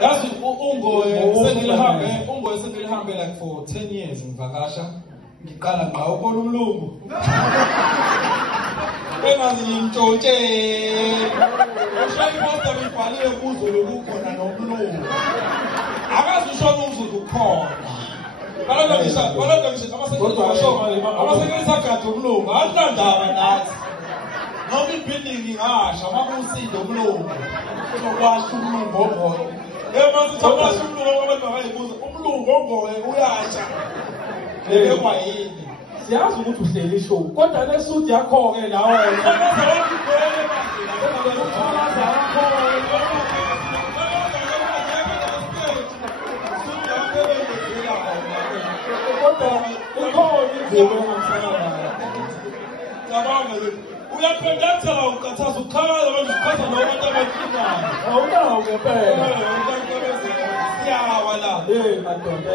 That's Ungo sengilihambe like for 10 years ngivakasha. Ngiqala ngqa ukubona umlungu. Engazi ngimtshontshe. Ushayi poster ngibhaliwe kuzo lokukhona nomlungu. Akazi ushona umzuzu ukhona. Kaloku ngisho amasekelisa gadi umlungu. Asinandaba nathi. Noma ibuilding ngasha makusinde umlungu. Sokwasha umlungu ongoye. Manje thomasha umlungu abantu bayibuza umlungu ongoye uyasha. Kwayini. Siyazi ukuthi uhleli show. Kodwa lesuit yakho ke lawo uyaphendela ukathaza ukhala abantu ukhatha nabantu abaphinayo. awunawo ngempela. Siyawa la. Madoda.